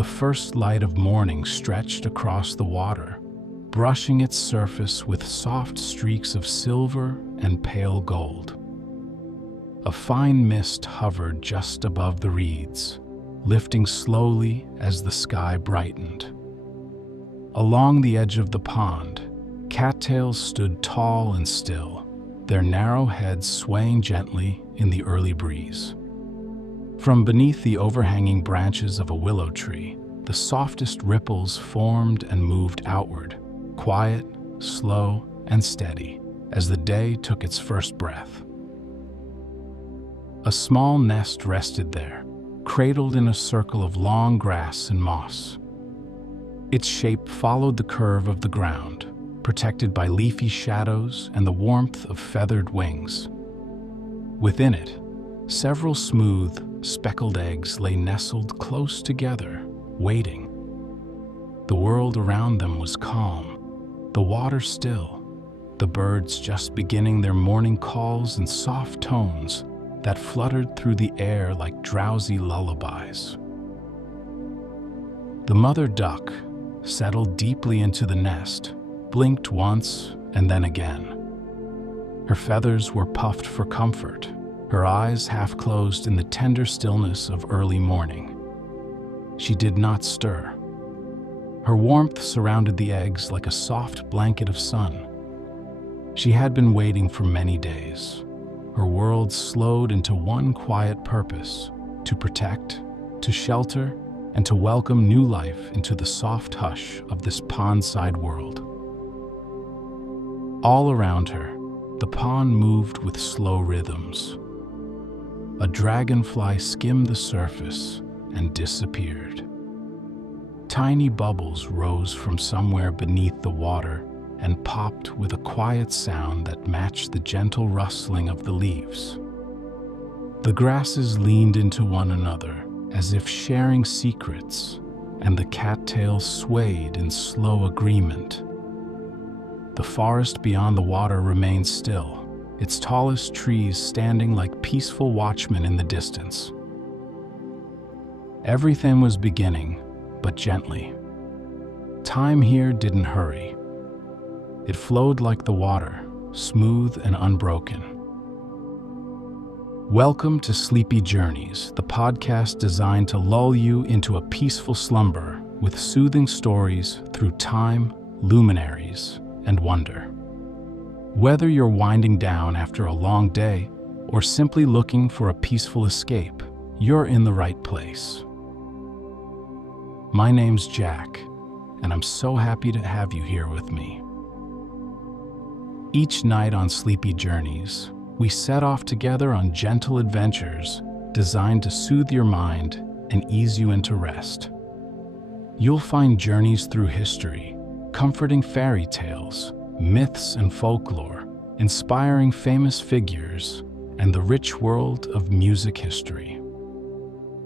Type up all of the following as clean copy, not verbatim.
The first light of morning stretched across the water, brushing its surface with soft streaks of silver and pale gold. A fine mist hovered just above the reeds, lifting slowly as the sky brightened. Along the edge of the pond, cattails stood tall and still, their narrow heads swaying gently in the early breeze. From beneath the overhanging branches of a willow tree, the softest ripples formed and moved outward, quiet, slow, and steady, as the day took its first breath. A small nest rested there, cradled in a circle of long grass and moss. Its shape followed the curve of the ground, protected by leafy shadows and the warmth of feathered wings. Within it, several smooth, speckled eggs lay nestled close together, waiting. The world around them was calm, the water still, the birds just beginning their morning calls in soft tones that fluttered through the air like drowsy lullabies. The mother duck settled deeply into the nest, blinked once and then again. Her feathers were puffed for comfort, her eyes half closed in the tender stillness of early morning. She did not stir. Her warmth surrounded the eggs like a soft blanket of sun. She had been waiting for many days. Her world slowed into one quiet purpose: to protect, to shelter, and to welcome new life into the soft hush of this pondside world. All around her, the pond moved with slow rhythms. A dragonfly skimmed the surface and disappeared. Tiny bubbles rose from somewhere beneath the water and popped with a quiet sound that matched the gentle rustling of the leaves. The grasses leaned into one another as if sharing secrets, and the cattails swayed in slow agreement. The forest beyond the water remained still, its tallest trees standing like peaceful watchmen in the distance. Everything was beginning, but gently. Time here didn't hurry. It flowed like the water, smooth and unbroken. Welcome to Sleepy Journeys, the podcast designed to lull you into a peaceful slumber with soothing stories through time, luminaries, and wonder. Whether you're winding down after a long day or simply looking for a peaceful escape, you're in the right place. My name's Jack, and I'm so happy to have you here with me. Each night on Sleepy Journeys, we set off together on gentle adventures designed to soothe your mind and ease you into rest. You'll find journeys through history, comforting fairy tales, myths and folklore, inspiring famous figures, and the rich world of music history.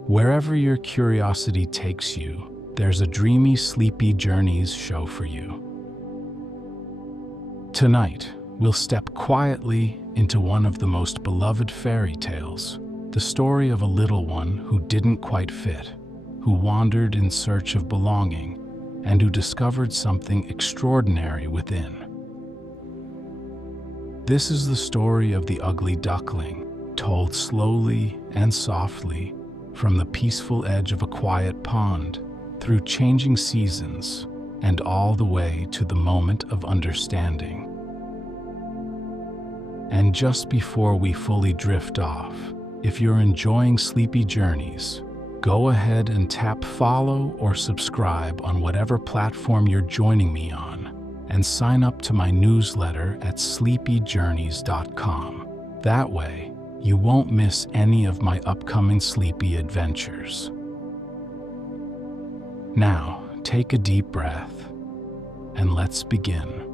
Wherever your curiosity takes you, there's a dreamy Sleepy Journeys show for you. Tonight, we'll step quietly into one of the most beloved fairy tales, the story of a little one who didn't quite fit, who wandered in search of belonging, and who discovered something extraordinary within. This is the story of the Ugly Duckling, told slowly and softly from the peaceful edge of a quiet pond, through changing seasons, and all the way to the moment of understanding. And just before we fully drift off, if you're enjoying Sleepy Journeys, go ahead and tap follow or subscribe on whatever platform you're joining me on, and sign up to my newsletter at sleepyjourneys.com. That way, you won't miss any of my upcoming sleepy adventures. Now, take a deep breath, and let's begin.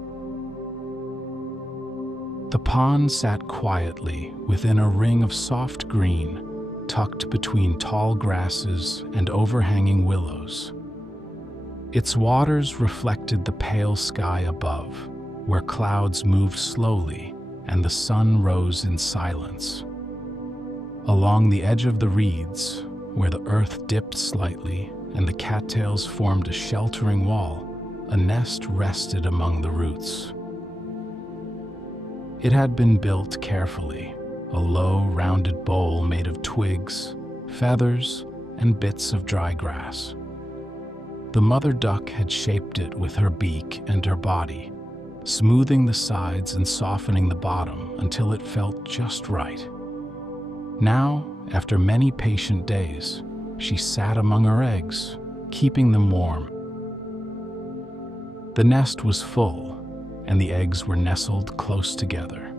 The pond sat quietly within a ring of soft green, tucked between tall grasses and overhanging willows. Its waters reflected the pale sky above, where clouds moved slowly and the sun rose in silence. Along the edge of the reeds, where the earth dipped slightly and the cattails formed a sheltering wall, a nest rested among the roots. It had been built carefully, a low, rounded bowl made of twigs, feathers, and bits of dry grass. The mother duck had shaped it with her beak and her body, smoothing the sides and softening the bottom until it felt just right. Now, after many patient days, she sat among her eggs, keeping them warm. The nest was full, and the eggs were nestled close together.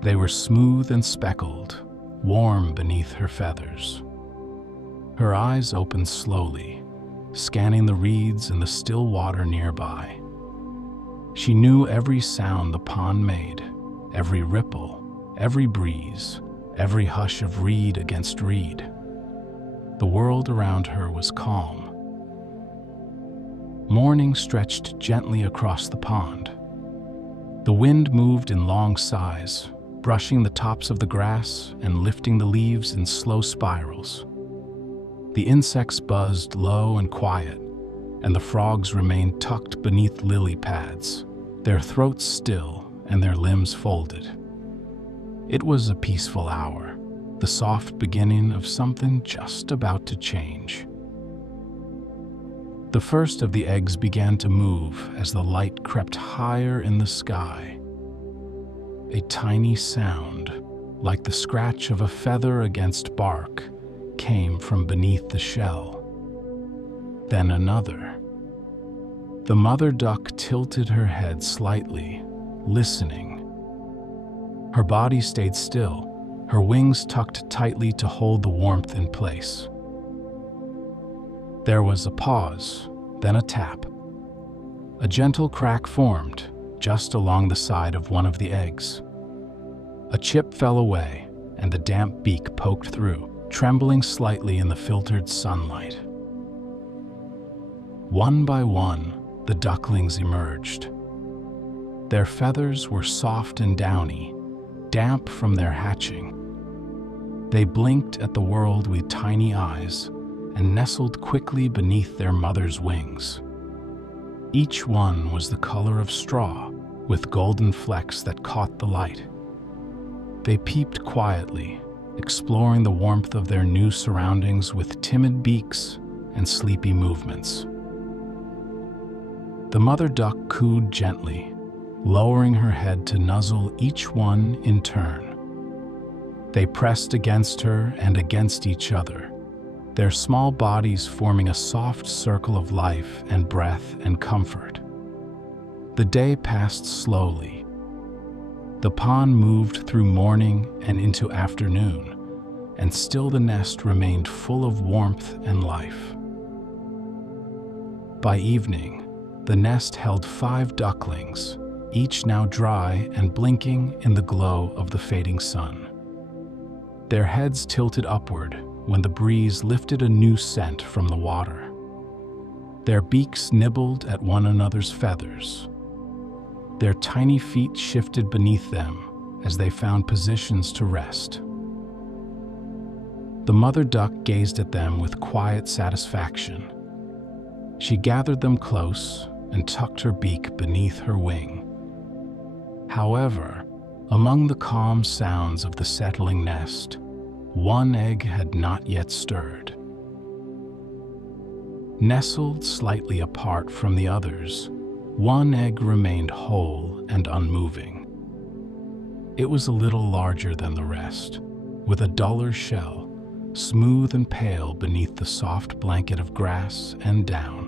They were smooth and speckled, warm beneath her feathers. Her eyes opened slowly, scanning the reeds and the still water nearby. She knew every sound the pond made, every ripple, every breeze, every hush of reed against reed. The world around her was calm. Morning stretched gently across the pond. The wind moved in long sighs, brushing the tops of the grass and lifting the leaves in slow spirals. The insects buzzed low and quiet, and the frogs remained tucked beneath lily pads, their throats still and their limbs folded. It was a peaceful hour, the soft beginning of something just about to change. The first of the eggs began to move as the light crept higher in the sky. A tiny sound, like the scratch of a feather against bark, came from beneath the shell. Then another. The mother duck tilted her head slightly, listening. Her body stayed still, her wings tucked tightly to hold the warmth in place. There was a pause, then a tap. A gentle crack formed, just along the side of one of the eggs. A chip fell away, and the damp beak poked through, trembling slightly in the filtered sunlight. One by one, the ducklings emerged. Their feathers were soft and downy, damp from their hatching. They blinked at the world with tiny eyes and nestled quickly beneath their mother's wings. Each one was the color of straw, with golden flecks that caught the light. They peeped quietly, exploring the warmth of their new surroundings with timid beaks and sleepy movements. The mother duck cooed gently, lowering her head to nuzzle each one in turn. They pressed against her and against each other, their small bodies forming a soft circle of life and breath and comfort. The day passed slowly. The pond moved through morning and into afternoon, and still the nest remained full of warmth and life. By evening, the nest held 5 ducklings, each now dry and blinking in the glow of the fading sun. Their heads tilted upward when the breeze lifted a new scent from the water. Their beaks nibbled at one another's feathers. Their tiny feet shifted beneath them as they found positions to rest. The mother duck gazed at them with quiet satisfaction. She gathered them close and tucked her beak beneath her wing. However, among the calm sounds of the settling nest, one egg had not yet stirred. Nestled slightly apart from the others, one egg remained whole and unmoving. It was a little larger than the rest, with a duller shell, smooth and pale beneath the soft blanket of grass and down.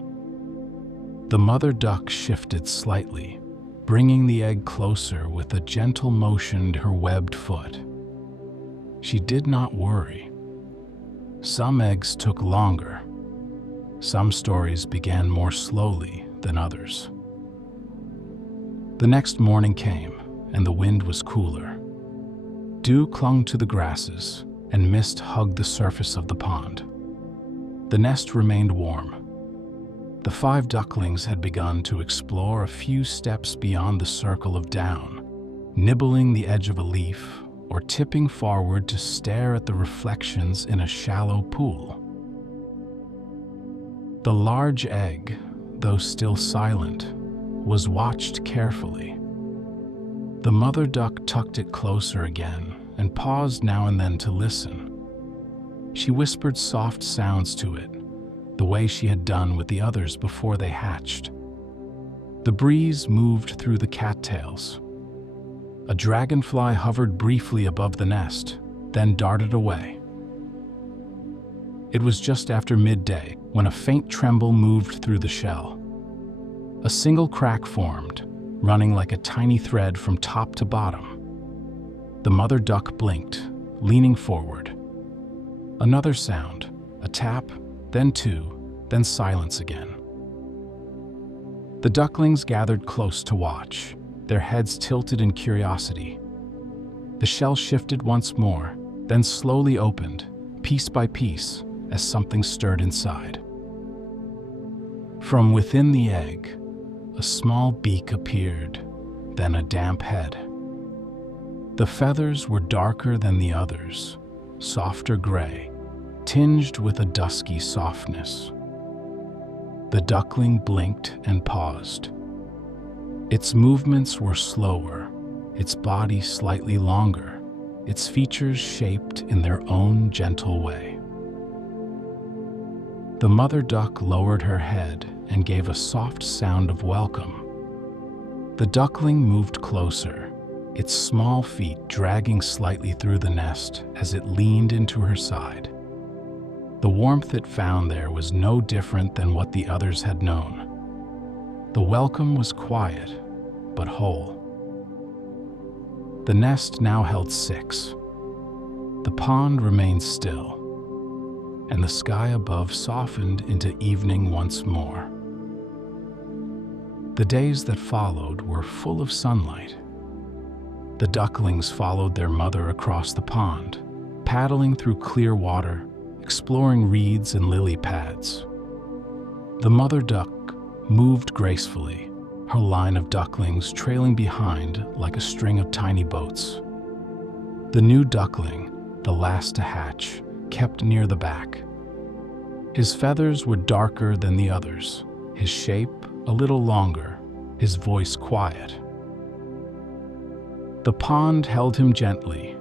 The mother duck shifted slightly, bringing the egg closer with a gentle motion to her webbed foot. She did not worry. Some eggs took longer. Some stories began more slowly than others. The next morning came, and the wind was cooler. Dew clung to the grasses, and mist hugged the surface of the pond. The nest remained warm. The 5 ducklings had begun to explore a few steps beyond the circle of down, nibbling the edge of a leaf or tipping forward to stare at the reflections in a shallow pool. The large egg, though still silent, was watched carefully. The mother duck tucked it closer again and paused now and then to listen. She whispered soft sounds to it, the way she had done with the others before they hatched. The breeze moved through the cattails. A dragonfly hovered briefly above the nest, then darted away. It was just after midday when a faint tremble moved through the shell. A single crack formed, running like a tiny thread from top to bottom. The mother duck blinked, leaning forward. Another sound, a tap, then two, then silence again. The ducklings gathered close to watch, their heads tilted in curiosity. The shell shifted once more, then slowly opened, piece by piece, as something stirred inside. From within the egg, a small beak appeared, then a damp head. The feathers were darker than the others, softer gray, tinged with a dusky softness. The duckling blinked and paused. Its movements were slower, its body slightly longer, its features shaped in their own gentle way. The mother duck lowered her head and gave a soft sound of welcome. The duckling moved closer, its small feet dragging slightly through the nest as it leaned into her side. The warmth it found there was no different than what the others had known. The welcome was quiet, but whole. The nest now held 6. The pond remained still, and the sky above softened into evening once more. The days that followed were full of sunlight. The ducklings followed their mother across the pond, paddling through clear water, exploring reeds and lily pads. The mother duck moved gracefully, her line of ducklings trailing behind like a string of tiny boats. The new duckling, the last to hatch, kept near the back. His feathers were darker than the others, his shape a little longer, his voice quiet. The pond held him gently,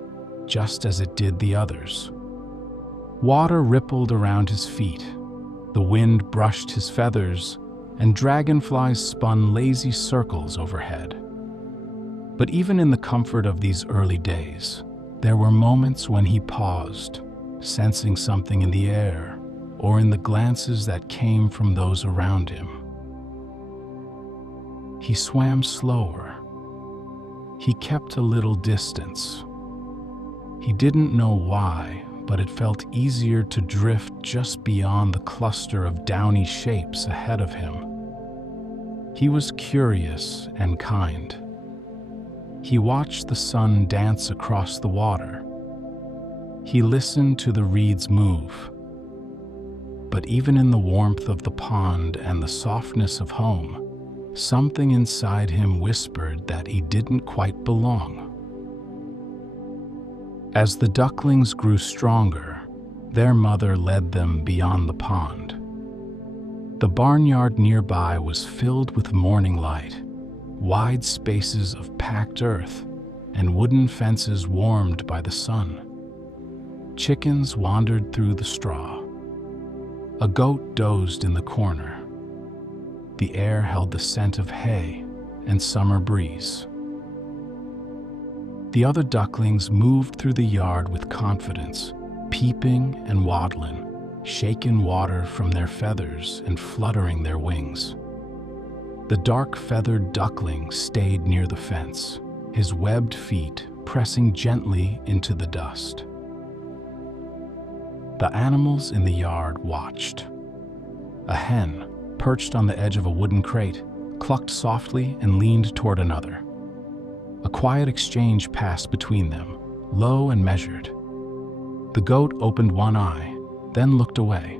just as it did the others. Water rippled around his feet, the wind brushed his feathers, and dragonflies spun lazy circles overhead. But even in the comfort of these early days, there were moments when he paused, sensing something in the air or in the glances that came from those around him. He swam slower. He kept a little distance. He didn't know why, but it felt easier to drift just beyond the cluster of downy shapes ahead of him. He was curious and kind. He watched the sun dance across the water. He listened to the reeds move. But even in the warmth of the pond and the softness of home, something inside him whispered that he didn't quite belong. As the ducklings grew stronger, their mother led them beyond the pond. The barnyard nearby was filled with morning light, wide spaces of packed earth, and wooden fences warmed by the sun. Chickens wandered through the straw. A goat dozed in the corner. The air held the scent of hay and summer breeze. The other ducklings moved through the yard with confidence, peeping and waddling, shaking water from their feathers and fluttering their wings. The dark-feathered duckling stayed near the fence, his webbed feet pressing gently into the dust. The animals in the yard watched. A hen, perched on the edge of a wooden crate, clucked softly and leaned toward another. A quiet exchange passed between them, low and measured. The goat opened one eye, then looked away.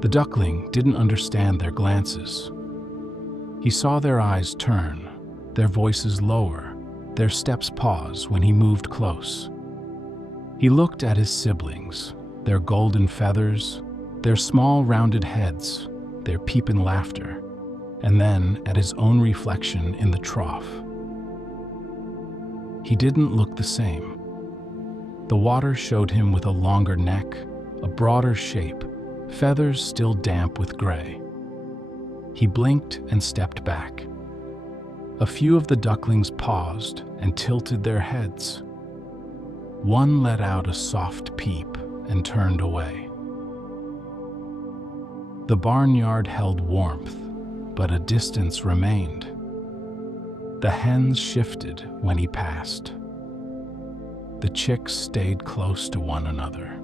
The duckling didn't understand their glances. He saw their eyes turn, their voices lower, their steps pause when he moved close. He looked at his siblings, their golden feathers, Their small rounded heads, their peeping laughter, and then at his own reflection in the trough. He didn't look the same. The water showed him with a longer neck, a broader shape, feathers still damp with gray. He blinked and stepped back. A few of the ducklings paused and tilted their heads. One let out a soft peep and turned away. The barnyard held warmth, but a distance remained. The hens shifted when he passed. The chicks stayed close to one another.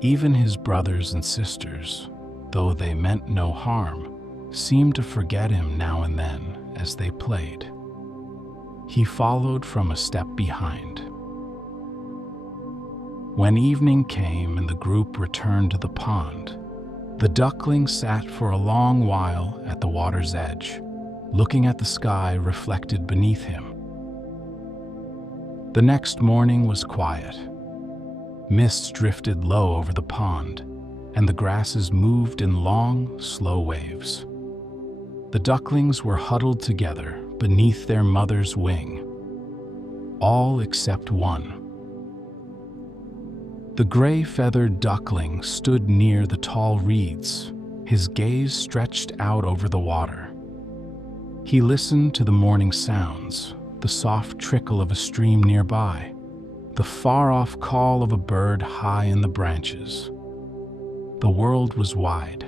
Even his brothers and sisters, though they meant no harm, seemed to forget him now and then as they played. He followed from a step behind. When evening came and the group returned to the pond, the duckling sat for a long while at the water's edge, looking at the sky reflected beneath him. The next morning was quiet. Mist drifted low over the pond, and the grasses moved in long, slow waves. The ducklings were huddled together beneath their mother's wing, all except one. The gray-feathered duckling stood near the tall reeds, his gaze stretched out over the water. He listened to the morning sounds, the soft trickle of a stream nearby, the far-off call of a bird high in the branches. The world was wide.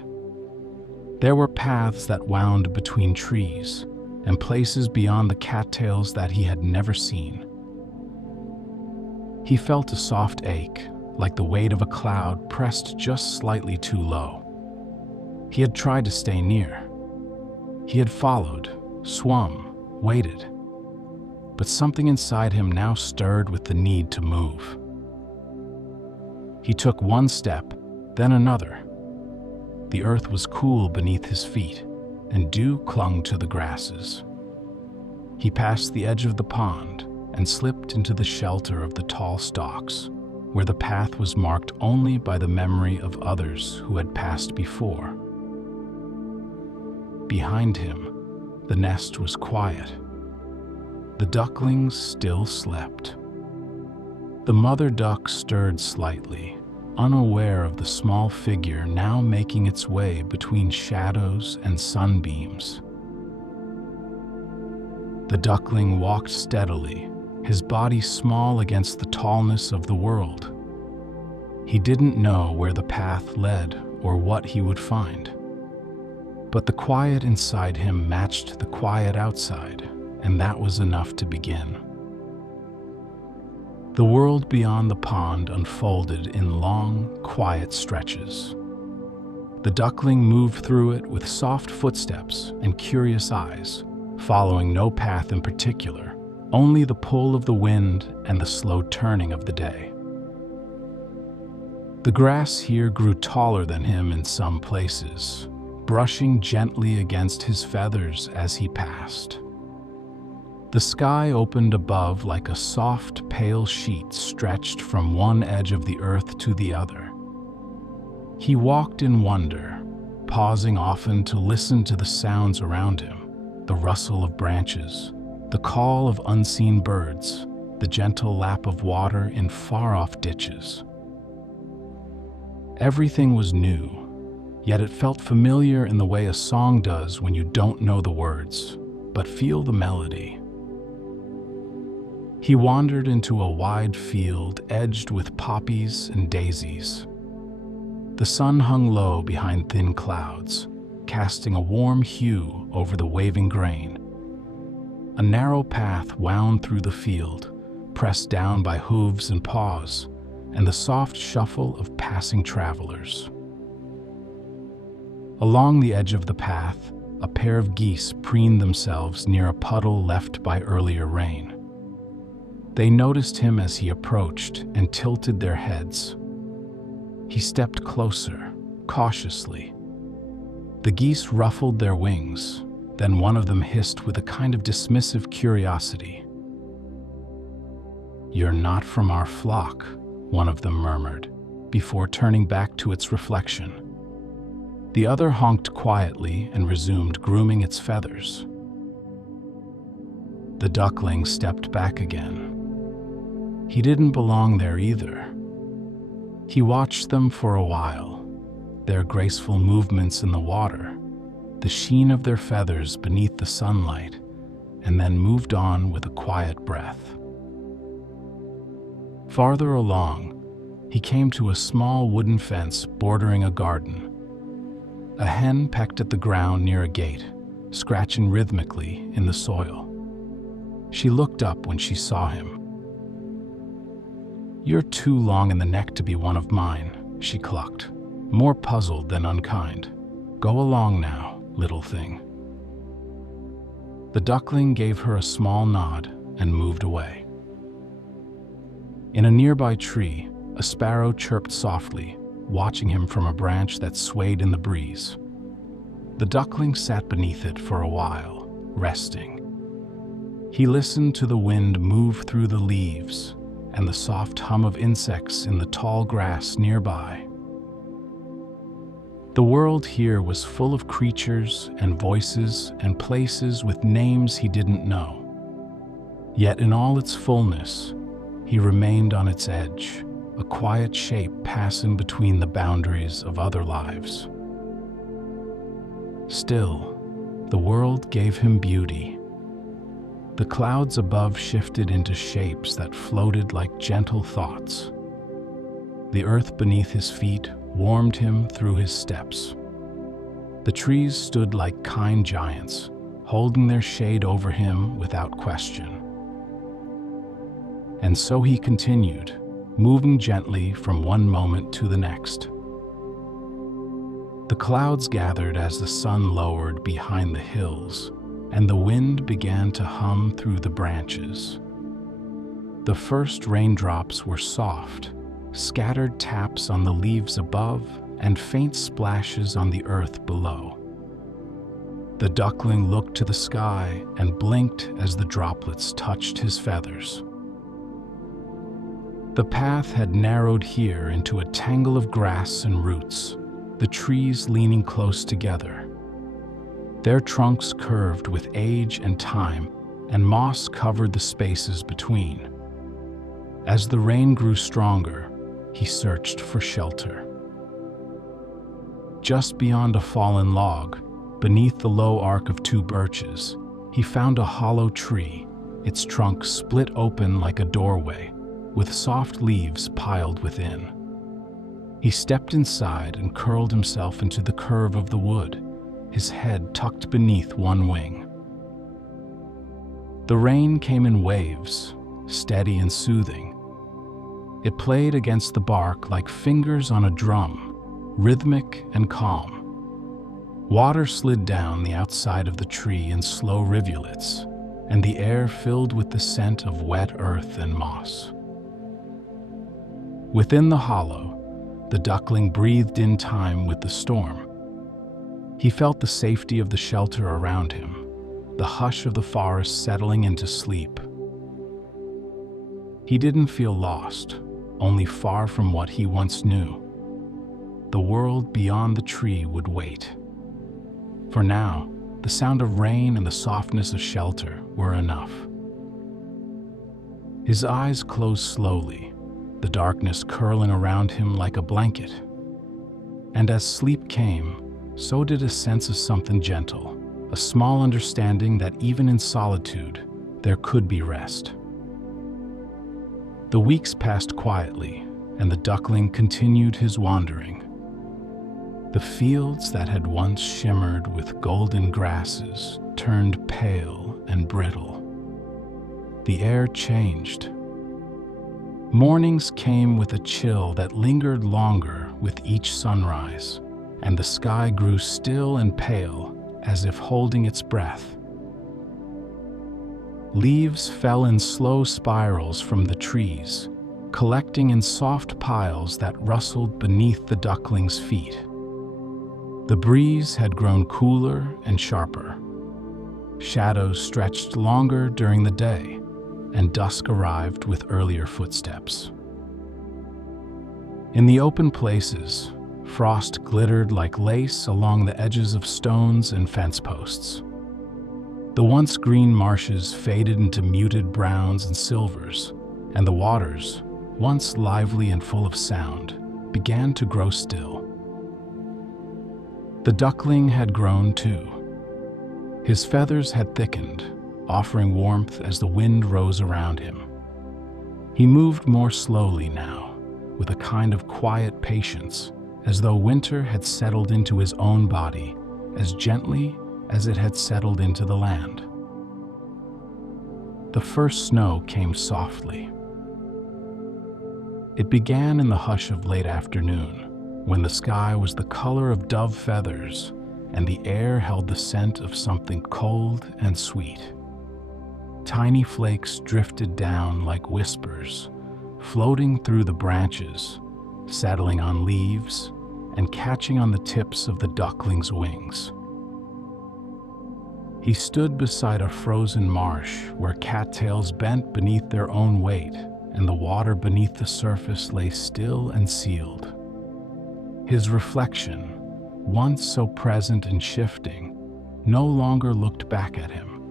There were paths that wound between trees, and places beyond the cattails that he had never seen. He felt a soft ache, like the weight of a cloud pressed just slightly too low. He had tried to stay near. He had followed, swum, waited. But something inside him now stirred with the need to move. He took one step, then another. The earth was cool beneath his feet, and dew clung to the grasses. He passed the edge of the pond and slipped into the shelter of the tall stalks, where the path was marked only by the memory of others who had passed before. Behind him, the nest was quiet. The ducklings still slept. The mother duck stirred slightly, unaware of the small figure now making its way between shadows and sunbeams. The duckling walked steadily, his body small against the tallness of the world. He didn't know where the path led or what he would find. But the quiet inside him matched the quiet outside, and that was enough to begin. The world beyond the pond unfolded in long, quiet stretches. The duckling moved through it with soft footsteps and curious eyes, following no path in particular, only the pull of the wind and the slow turning of the day. The grass here grew taller than him in some places, brushing gently against his feathers as he passed. The sky opened above like a soft, pale sheet stretched from one edge of the earth to the other. He walked in wonder, pausing often to listen to the sounds around him, the rustle of branches, the call of unseen birds, the gentle lap of water in far-off ditches. Everything was new, yet it felt familiar in the way a song does when you don't know the words, but feel the melody. He wandered into a wide field edged with poppies and daisies. The sun hung low behind thin clouds, casting a warm hue over the waving grain. A narrow path wound through the field, pressed down by hooves and paws, and the soft shuffle of passing travelers. Along the edge of the path, a pair of geese preened themselves near a puddle left by earlier rain. They noticed him as he approached and tilted their heads. He stepped closer, cautiously. The geese ruffled their wings, then one of them hissed with a kind of dismissive curiosity. "You're not from our flock," one of them murmured, before turning back to its reflection. The other honked quietly and resumed grooming its feathers. The duckling stepped back again. He didn't belong there either. He watched them for a while, their graceful movements in the water, the sheen of their feathers beneath the sunlight, and then moved on with a quiet breath. Farther along, he came to a small wooden fence bordering a garden. A hen pecked at the ground near a gate, scratching rhythmically in the soil. She looked up when she saw him. "You're too long in the neck to be one of mine," she clucked, more puzzled than unkind. "Go along now, little thing." The duckling gave her a small nod and moved away. In a nearby tree, a sparrow chirped softly, watching him from a branch that swayed in the breeze. The duckling sat beneath it for a while, resting. He listened to the wind move through the leaves and the soft hum of insects in the tall grass nearby. The world here was full of creatures and voices and places with names he didn't know. Yet in all its fullness, he remained on its edge, a quiet shape passing between the boundaries of other lives. Still, the world gave him beauty. The clouds above shifted into shapes that floated like gentle thoughts. The earth beneath his feet warmed him through his steps. The trees stood like kind giants, holding their shade over him without question. And so he continued, moving gently from one moment to the next. The clouds gathered as the sun lowered behind the hills, and the wind began to hum through the branches. The first raindrops were soft, scattered taps on the leaves above and faint splashes on the earth below. The duckling looked to the sky and blinked as the droplets touched his feathers. The path had narrowed here into a tangle of grass and roots, the trees leaning close together. Their trunks curved with age and time, and moss covered the spaces between. As the rain grew stronger, he searched for shelter. Just beyond a fallen log, beneath the low arc of two birches, he found a hollow tree, its trunk split open like a doorway, with soft leaves piled within. He stepped inside and curled himself into the curve of the wood, his head tucked beneath one wing. The rain came in waves, steady and soothing. It played against the bark like fingers on a drum, rhythmic and calm. Water slid down the outside of the tree in slow rivulets, and the air filled with the scent of wet earth and moss. Within the hollow, the duckling breathed in time with the storm. He felt the safety of the shelter around him, the hush of the forest settling into sleep. He didn't feel lost, only far from what he once knew. The world beyond the tree would wait. For now, the sound of rain and the softness of shelter were enough. His eyes closed slowly, the darkness curling around him like a blanket. And as sleep came, so did a sense of something gentle, a small understanding that even in solitude, there could be rest. The weeks passed quietly, and the duckling continued his wandering. The fields that had once shimmered with golden grasses turned pale and brittle. The air changed. Mornings came with a chill that lingered longer with each sunrise, and the sky grew still and pale as if holding its breath. Leaves fell in slow spirals from the trees, collecting in soft piles that rustled beneath the duckling's feet. The breeze had grown cooler and sharper. Shadows stretched longer during the day, and dusk arrived with earlier footsteps. In the open places, frost glittered like lace along the edges of stones and fence posts. The once green marshes faded into muted browns and silvers, and the waters, once lively and full of sound, began to grow still. The duckling had grown too. His feathers had thickened, offering warmth as the wind rose around him. He moved more slowly now, with a kind of quiet patience, as though winter had settled into his own body as gently as it had settled into the land. The first snow came softly. It began in the hush of late afternoon, when the sky was the color of dove feathers and the air held the scent of something cold and sweet. Tiny flakes drifted down like whispers, floating through the branches, settling on leaves, and catching on the tips of the duckling's wings. He stood beside a frozen marsh where cattails bent beneath their own weight, and the water beneath the surface lay still and sealed. His reflection, once so present and shifting, no longer looked back at him.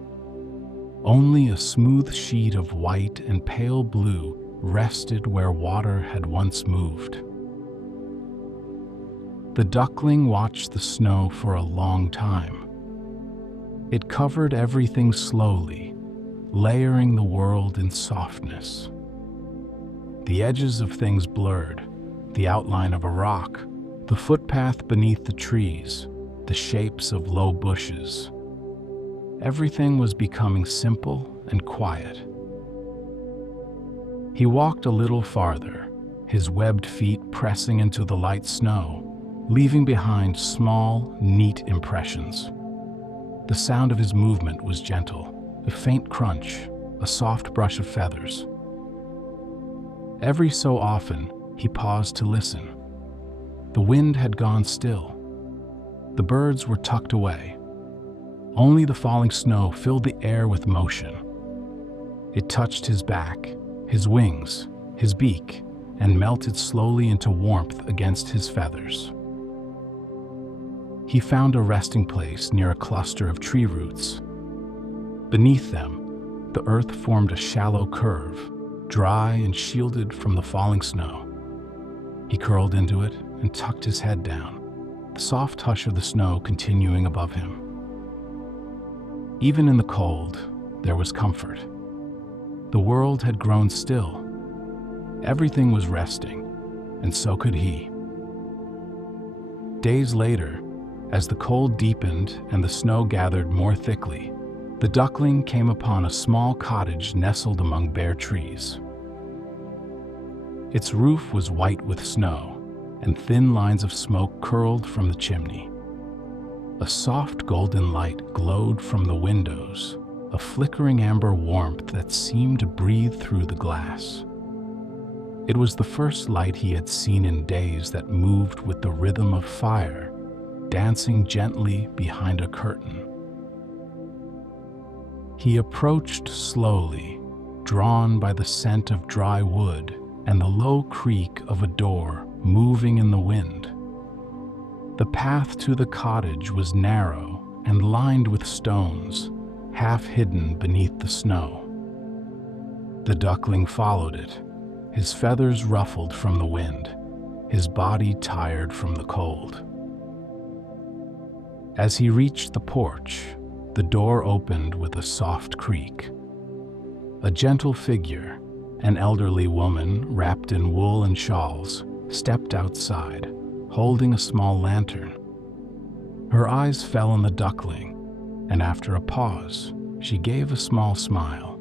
Only a smooth sheet of white and pale blue rested where water had once moved. The duckling watched the snow for a long time. It covered everything slowly, layering the world in softness. The edges of things blurred, the outline of a rock, the footpath beneath the trees, the shapes of low bushes. Everything was becoming simple and quiet. He walked a little farther, his webbed feet pressing into the light snow, leaving behind small, neat impressions. The sound of his movement was gentle, a faint crunch, a soft brush of feathers. Every so often, he paused to listen. The wind had gone still. The birds were tucked away. Only the falling snow filled the air with motion. It touched his back, his wings, his beak, and melted slowly into warmth against his feathers. He found a resting place near a cluster of tree roots. Beneath them, the earth formed a shallow curve, dry and shielded from the falling snow. He curled into it and tucked his head down, the soft hush of the snow continuing above him. Even in the cold, there was comfort. The world had grown still. Everything was resting, and so could he. Days later, as the cold deepened and the snow gathered more thickly, the duckling came upon a small cottage nestled among bare trees. Its roof was white with snow, and thin lines of smoke curled from the chimney. A soft golden light glowed from the windows, a flickering amber warmth that seemed to breathe through the glass. It was the first light he had seen in days that moved with the rhythm of fire, dancing gently behind a curtain. He approached slowly, drawn by the scent of dry wood and the low creak of a door moving in the wind. The path to the cottage was narrow and lined with stones, half hidden beneath the snow. The duckling followed it, his feathers ruffled from the wind, his body tired from the cold. As he reached the porch, the door opened with a soft creak. A gentle figure, an elderly woman wrapped in wool and shawls, stepped outside, holding a small lantern. Her eyes fell on the duckling, and after a pause, she gave a small smile.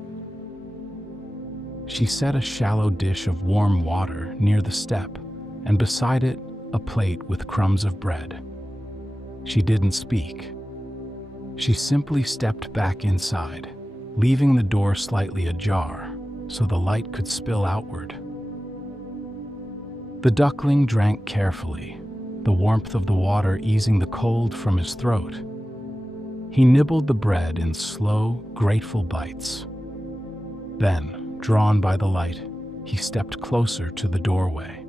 She set a shallow dish of warm water near the step, and beside it, a plate with crumbs of bread. She didn't speak. She simply stepped back inside, leaving the door slightly ajar so the light could spill outward. The duckling drank carefully, the warmth of the water easing the cold from his throat. He nibbled the bread in slow, grateful bites. Then, drawn by the light, he stepped closer to the doorway.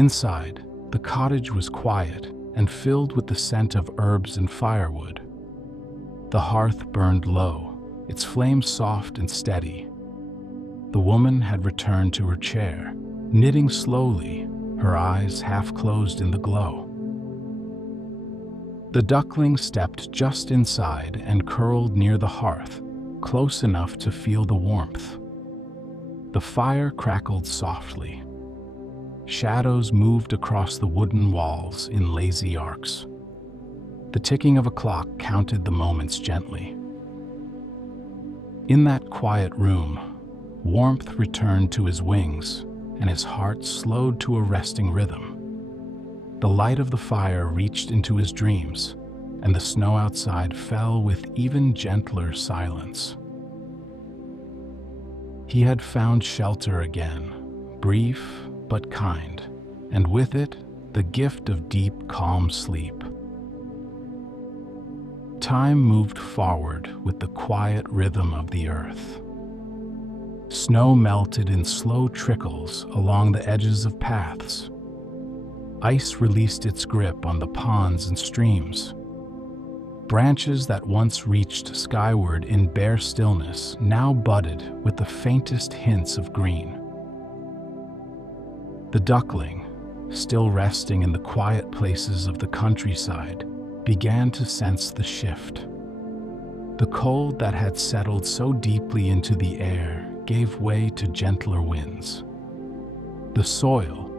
Inside, the cottage was quiet and filled with the scent of herbs and firewood. The hearth burned low, its flame soft and steady. The woman had returned to her chair, knitting slowly, her eyes half closed in the glow. The duckling stepped just inside and curled near the hearth, close enough to feel the warmth. The fire crackled softly. Shadows moved across the wooden walls in lazy arcs. The ticking of a clock counted the moments gently. In that quiet room, warmth returned to his wings, and his heart slowed to a resting rhythm. The light of the fire reached into his dreams, and the snow outside fell with even gentler silence. He had found shelter again, brief but kind, and with it, the gift of deep, calm sleep. Time moved forward with the quiet rhythm of the earth. Snow melted in slow trickles along the edges of paths. Ice released its grip on the ponds and streams. Branches that once reached skyward in bare stillness now budded with the faintest hints of green. The duckling, still resting in the quiet places of the countryside, began to sense the shift. The cold that had settled so deeply into the air gave way to gentler winds. The soil,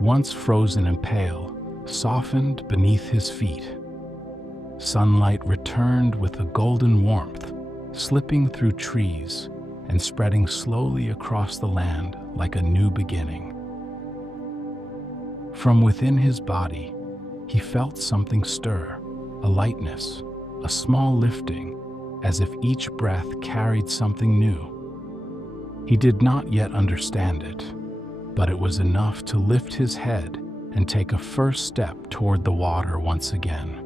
once frozen and pale, softened beneath his feet. Sunlight returned with a golden warmth, slipping through trees and spreading slowly across the land like a new beginning. From within his body, he felt something stir, a lightness, a small lifting, as if each breath carried something new. He did not yet understand it, but it was enough to lift his head and take a first step toward the water once again.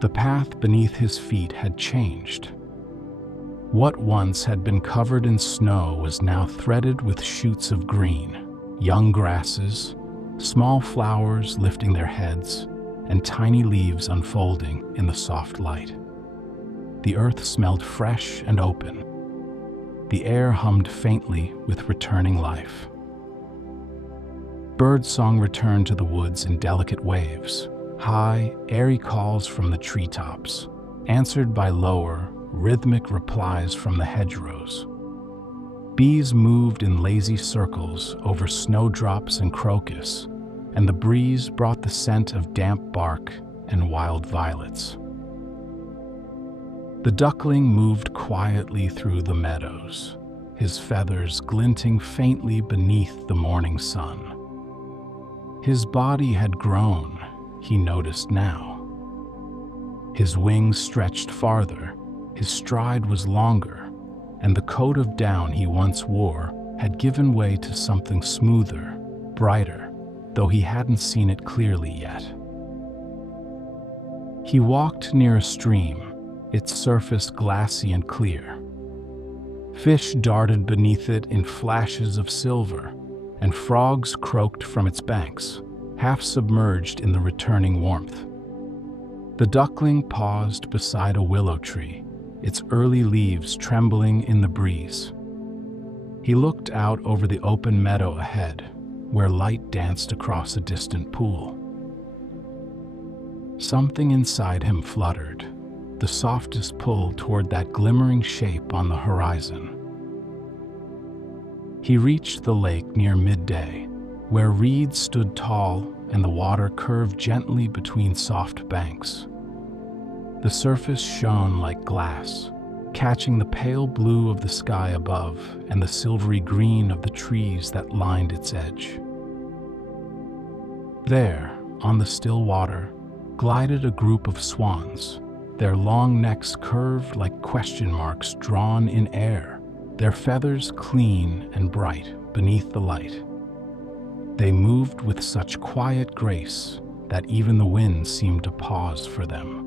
The path beneath his feet had changed. What once had been covered in snow was now threaded with shoots of green, young grasses, small flowers lifting their heads, and tiny leaves unfolding in the soft light. The earth smelled fresh and open. The air hummed faintly with returning life. Birdsong returned to the woods in delicate waves, high, airy calls from the treetops, answered by lower, rhythmic replies from the hedgerows. Bees moved in lazy circles over snowdrops and crocus, and the breeze brought the scent of damp bark and wild violets. The duckling moved quietly through the meadows, his feathers glinting faintly beneath the morning sun. His body had grown, he noticed now. His wings stretched farther, his stride was longer, and the coat of down he once wore had given way to something smoother, brighter, though he hadn't seen it clearly yet. He walked near a stream, its surface glassy and clear. Fish darted beneath it in flashes of silver, and frogs croaked from its banks, half submerged in the returning warmth. The duckling paused beside a willow tree, its early leaves trembling in the breeze. He looked out over the open meadow ahead, where light danced across a distant pool. Something inside him fluttered, the softest pull toward that glimmering shape on the horizon. He reached the lake near midday, where reeds stood tall and the water curved gently between soft banks. The surface shone like glass, catching the pale blue of the sky above and the silvery green of the trees that lined its edge. There, on the still water, glided a group of swans, their long necks curved like question marks drawn in air, their feathers clean and bright beneath the light. They moved with such quiet grace that even the wind seemed to pause for them.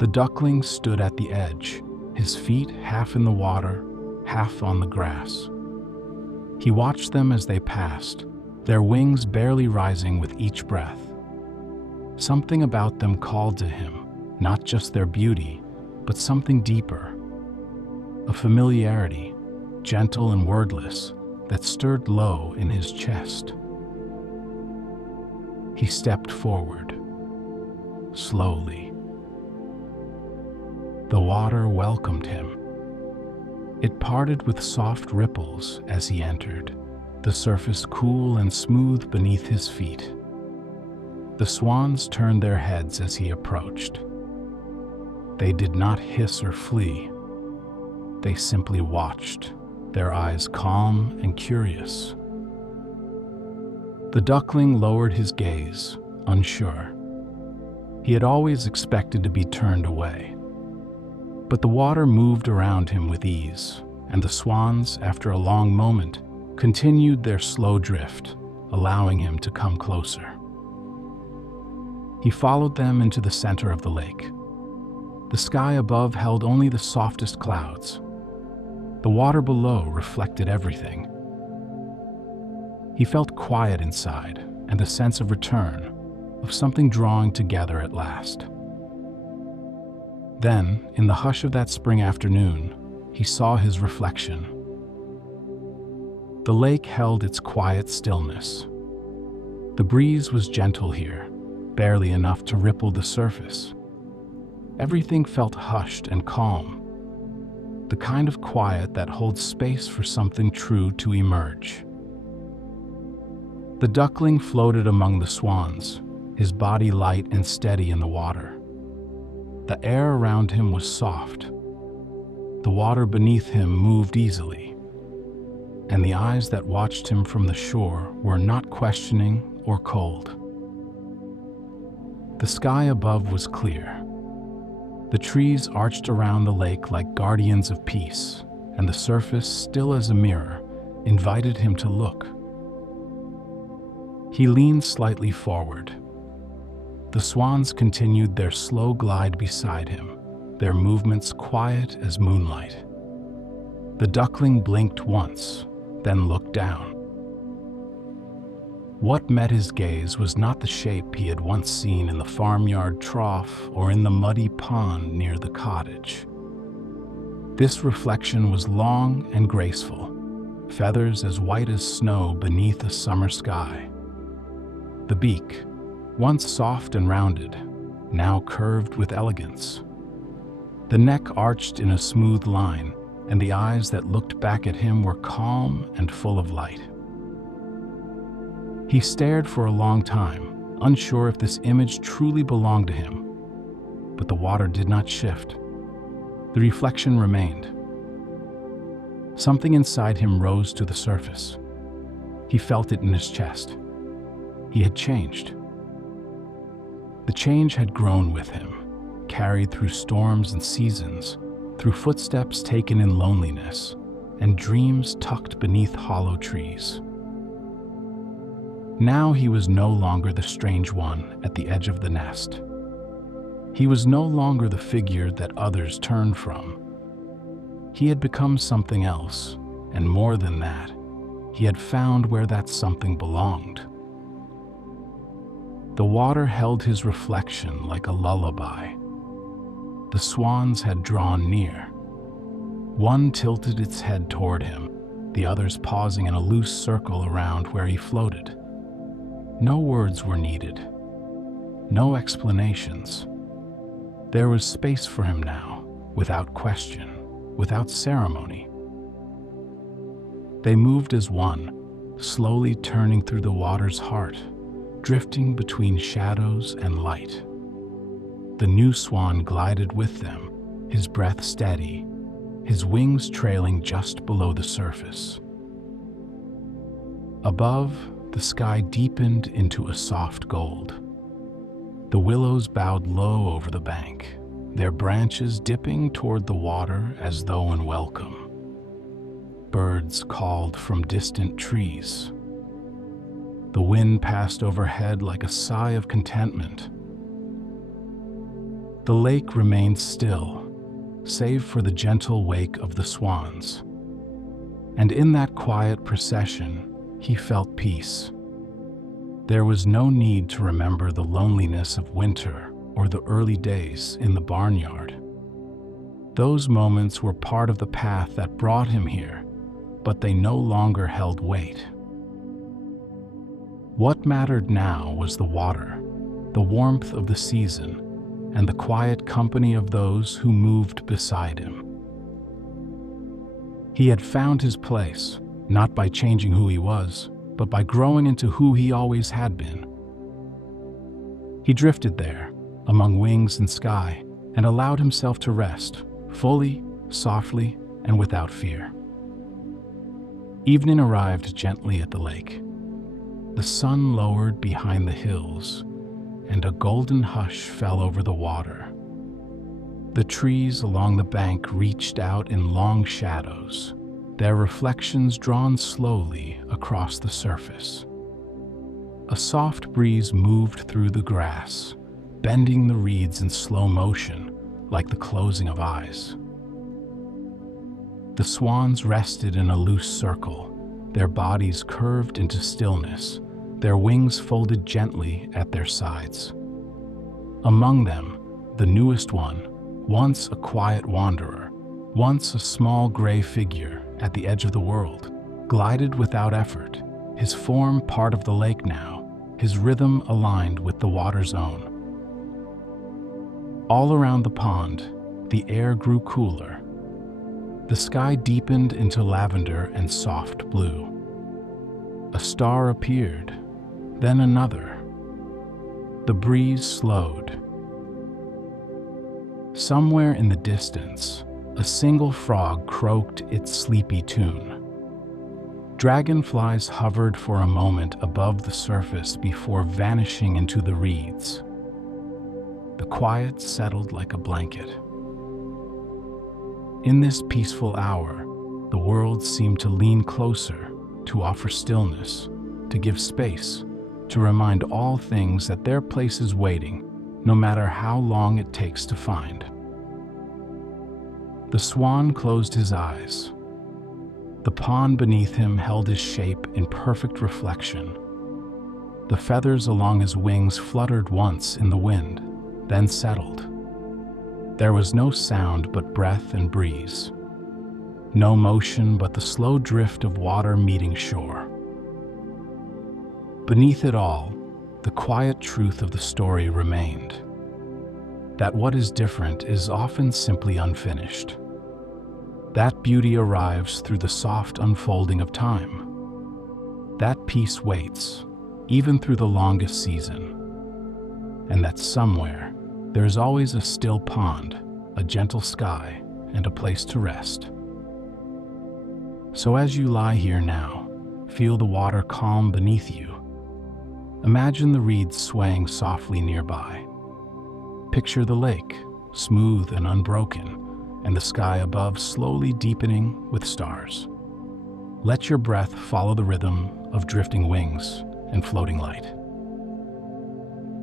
The duckling stood at the edge, his feet half in the water, half on the grass. He watched them as they passed, their wings barely rising with each breath. Something about them called to him, not just their beauty, but something deeper. A familiarity, gentle and wordless, that stirred low in his chest. He stepped forward, slowly. The water welcomed him. It parted with soft ripples as he entered, the surface cool and smooth beneath his feet. The swans turned their heads as he approached. They did not hiss or flee. They simply watched, their eyes calm and curious. The duckling lowered his gaze, unsure. He had always expected to be turned away. But the water moved around him with ease, and the swans, after a long moment, continued their slow drift, allowing him to come closer. He followed them into the center of the lake. The sky above held only the softest clouds. The water below reflected everything. He felt quiet inside and a sense of return, of something drawing together at last. Then, in the hush of that spring afternoon, he saw his reflection. The lake held its quiet stillness. The breeze was gentle here, barely enough to ripple the surface. Everything felt hushed and calm, the kind of quiet that holds space for something true to emerge. The duckling floated among the swans, his body light and steady in the water. The air around him was soft. The water beneath him moved easily, and the eyes that watched him from the shore were not questioning or cold. The sky above was clear. The trees arched around the lake like guardians of peace, and the surface, still as a mirror, invited him to look. He leaned slightly forward. The swans continued their slow glide beside him, their movements quiet as moonlight. The duckling blinked once, then looked down. What met his gaze was not the shape he had once seen in the farmyard trough or in the muddy pond near the cottage. This reflection was long and graceful, feathers as white as snow beneath a summer sky. The beak, once soft and rounded, now curved with elegance. The neck arched in a smooth line, and the eyes that looked back at him were calm and full of light. He stared for a long time, unsure if this image truly belonged to him. But the water did not shift. The reflection remained. Something inside him rose to the surface. He felt it in his chest. He had changed. The change had grown with him, carried through storms and seasons, through footsteps taken in loneliness, and dreams tucked beneath hollow trees. Now he was no longer the strange one at the edge of the nest. He was no longer the figure that others turned from. He had become something else, and more than that, he had found where that something belonged. The water held his reflection like a lullaby. The swans had drawn near. One tilted its head toward him, the others pausing in a loose circle around where he floated. No words were needed, no explanations. There was space for him now, without question, without ceremony. They moved as one, slowly turning through the water's heart, drifting between shadows and light. The new swan glided with them, his breath steady, his wings trailing just below the surface. Above, the sky deepened into a soft gold. The willows bowed low over the bank, their branches dipping toward the water as though in welcome. Birds called from distant trees. The wind passed overhead like a sigh of contentment. The lake remained still, save for the gentle wake of the swans. And in that quiet procession, he felt peace. There was no need to remember the loneliness of winter or the early days in the barnyard. Those moments were part of the path that brought him here, but they no longer held weight. What mattered now was the water, the warmth of the season, and the quiet company of those who moved beside him. He had found his place, not by changing who he was, but by growing into who he always had been. He drifted there, among wings and sky, and allowed himself to rest, fully, softly, and without fear. Evening arrived gently at the lake. The sun lowered behind the hills, and a golden hush fell over the water. The trees along the bank reached out in long shadows, their reflections drawn slowly across the surface. A soft breeze moved through the grass, bending the reeds in slow motion, like the closing of eyes. The swans rested in a loose circle, their bodies curved into stillness, their wings folded gently at their sides. Among them, the newest one, once a quiet wanderer, once a small gray figure at the edge of the world, glided without effort, his form part of the lake now, his rhythm aligned with the water's own. All around the pond, the air grew cooler. The sky deepened into lavender and soft blue. A star appeared, then another. The breeze slowed. Somewhere in the distance, a single frog croaked its sleepy tune. Dragonflies hovered for a moment above the surface before vanishing into the reeds. The quiet settled like a blanket. In this peaceful hour, the world seemed to lean closer, to offer stillness, to give space, to remind all things that their place is waiting, no matter how long it takes to find. The swan closed his eyes. The pond beneath him held his shape in perfect reflection. The feathers along his wings fluttered once in the wind, then settled. There was no sound but breath and breeze. No motion but the slow drift of water meeting shore. Beneath it all, the quiet truth of the story remained. That what is different is often simply unfinished. That beauty arrives through the soft unfolding of time. That peace waits, even through the longest season. And that somewhere, there is always a still pond, a gentle sky, and a place to rest. So as you lie here now, feel the water calm beneath you. Imagine the reeds swaying softly nearby. Picture the lake, smooth and unbroken, and the sky above slowly deepening with stars. Let your breath follow the rhythm of drifting wings and floating light.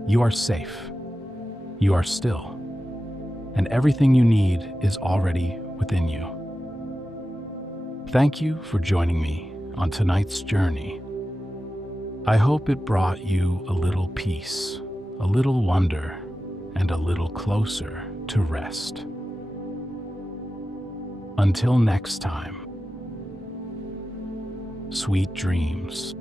You are safe. You are still. And everything you need is already within you. Thank you for joining me on tonight's journey. I hope it brought you a little peace, a little wonder, and a little closer to rest. Until next time, sweet dreams.